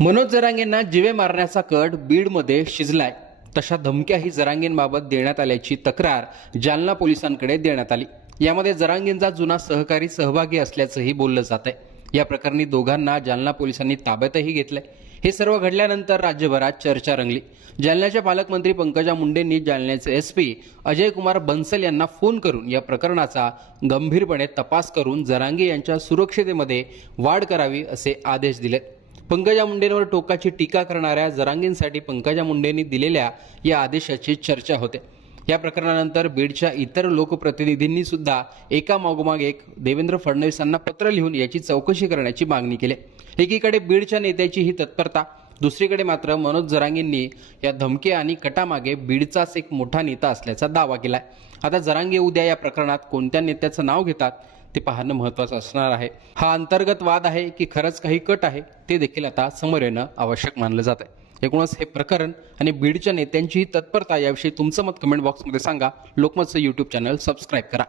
मनोज जरांगेंना जिवे मारण्याचा कट बीडमध्ये शिजलाय. तशा धमक्याही जरांगेंबाबत देण्यात आल्याची तक्रार जालना पोलिसांकडे देण्यात आली. यामध्ये जरांगेंचा जुना सहकारी सहभागी असल्याचंही बोललं जात आहे या प्रकरणी दोघांना जालना पोलिसांनी ताब्यातही घेतलंय. हे सर्व घडल्यानंतर राज्यभरात चर्चा रंगली. जालन्याच्या पालकमंत्री पंकजा मुंडेंनी जालन्याचे एस पी अजय कुमार बन्सल यांना फोन करून या प्रकरणाचा गंभीरपणे तपास करून जरांगे यांच्या सुरक्षितेमध्ये वाढ करावी असे आदेश दिलेत. पंकजा मुंडेंवर टोकाची टीका करणाऱ्या जरांगींसाठी पंकजा मुंडेंनी दिलेल्या या आदेशाची चर्चा होते. या प्रकरणानंतर बीडच्या इतर लोकप्रतिनिधींनी सुद्धा एका मागोमाग एक देवेंद्र फडणवीसांना पत्र लिहून याची चौकशी करण्याची मागणी केली. एकीकडे बीडच्या नेत्याची ही तत्परता दुसरीकडे मात्र मनोज जरांगेंनी या धमकी आणि कटामागे बीडचाच एक मोठा नेता असल्याचा दावा केलाय. आता जरांगे उद्या या प्रकरणात कोणत्या नेत्याचं नाव घेतात ते पाहणं महत्त्वाचं असणार आहे. हा अंतर्गत वाद आहे की खरंच काही कट आहे ते देखील आता समोर येणं आवश्यक मानलं जात आहे. एकूणच हे प्रकरण आणि बीडच्या नेत्यांची ही तत्परता याविषयी तुमचं मत कमेंट बॉक्समध्ये सांगा. लोकमतचं यूट्यूब चॅनल सबस्क्राईब करा.